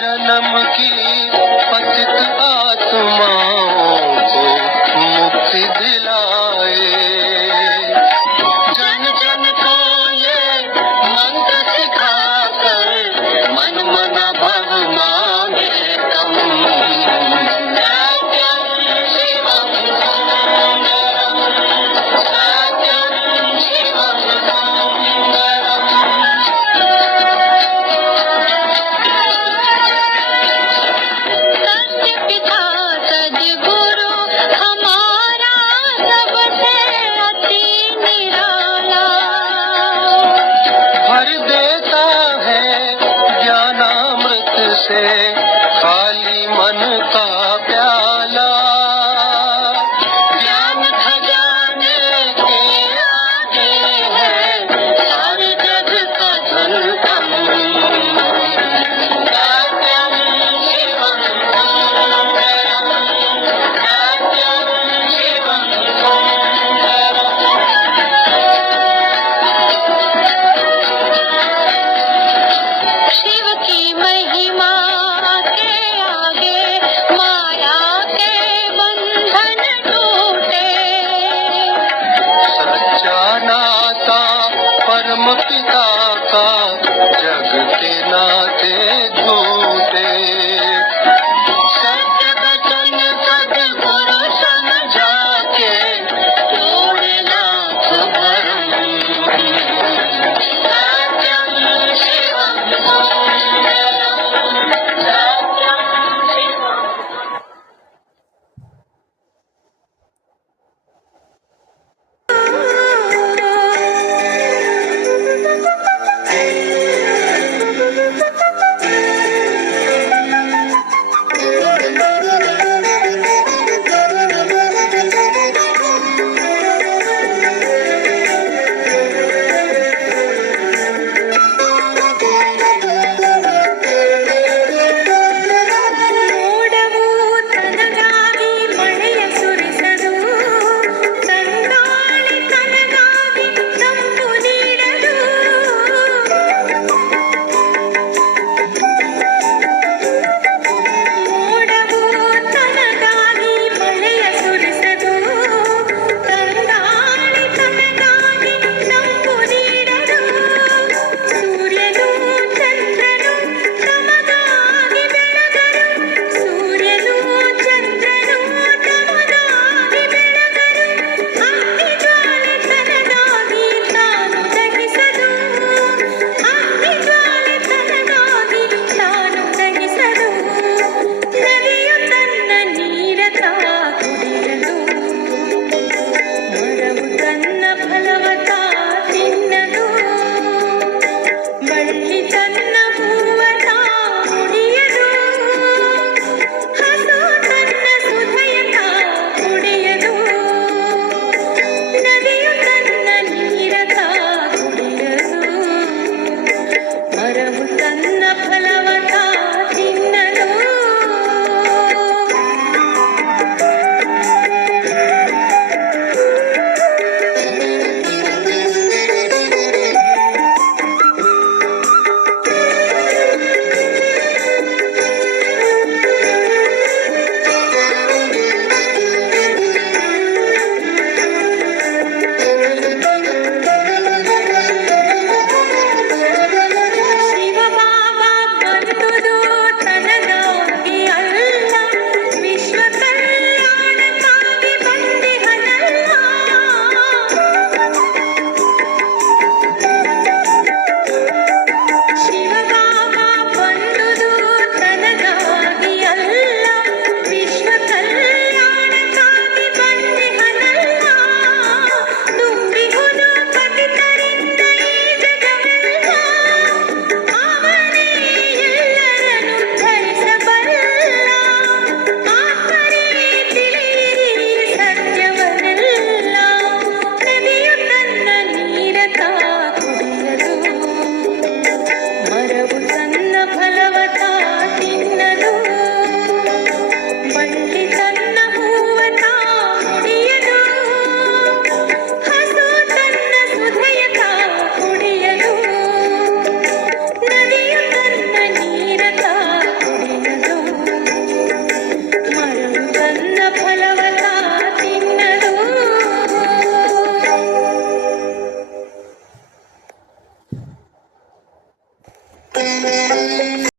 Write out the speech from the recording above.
जन्म की पतित आत्माओं को मुक्ति दिलाए। जन जन को ये मंत्र सिखाकर मन मना भव मांगे कम। सत्यम शिवम सुंदरम, सत्यम शिवम सुंदरम। सत्य पिता सद्गुरु हमारा सबसे अति निराला। भर देता है ज्ञानामृत से खाली मन का प्याला। ज्ञान खजाने के आगे है सारे जग का धन कम। सत्यम शिवम सुंदरम, सत्यम शिवम सुंदरम। शिव की महिमा के आगे माया के बंधन टूटे। सच्चा नाता परम पिता का जग के नाते झूठे। सत्य वचन सद्गुरु समझा के तोड़े लाख भरम। सत्यम शिवम सुंदरम, सत्यम शिवम। ಮೋಡವು ತನಗಾಗಿ ಮಳೆಯ ಸುರಿಸದು, ತಂಗಾಳಿ ತನಗಾಗಿ ತಂಪು ನೀಡದು. ಮೋಡವು ತನಗಾಗಿ ಮಳೆಯ ಸುರಿಸದು, ತಂಗಾಳಿ ತನಗಾಗಿ ತಂಪು ನೀಡದು. ಸೂರ್ಯನು ಚಂದ್ರನು ತಮಗಾಗಿ ಬೆಳಗರು, ಸೂರ್ಯನು ಚಂದ್ರನು ತಮಗಾಗಿ ಬೆಳಗರು. ಅಗ್ನಿ ಜ್ವಾಲೆ ತನಗಾಗಿ ತಾನು ದಹಿಸದು, ಅಗ್ನಿ ಜ್ವಾಲೆ ತನಗಾಗಿ ತಾನು ದಹಿಸದು. ನದಿಯು ತನ್ನ ನೀರ ತಾ ಕುಡಿಯದು, ಮರವು ತನ್ನ ಫಲವ ತಾ ತಿನ್ನದು. ಬಳ್ಳಿ ತನ್ನ ಹೂವ ತಾ ಮುಡಿಯದು, ಹಸು ತನ್ನ ಸುಧೆಯ ತಾ ಕುಡಿಯದು. ನದಿಯು ತನ್ನ ನೀರ ತಾ ಕುಡಿಯದು, ಮರವು ತನ್ನ ಫಲವ ತಾ ತಿನ್ನದು. ಶಿವ ಬಾಬಾ ಬಂತು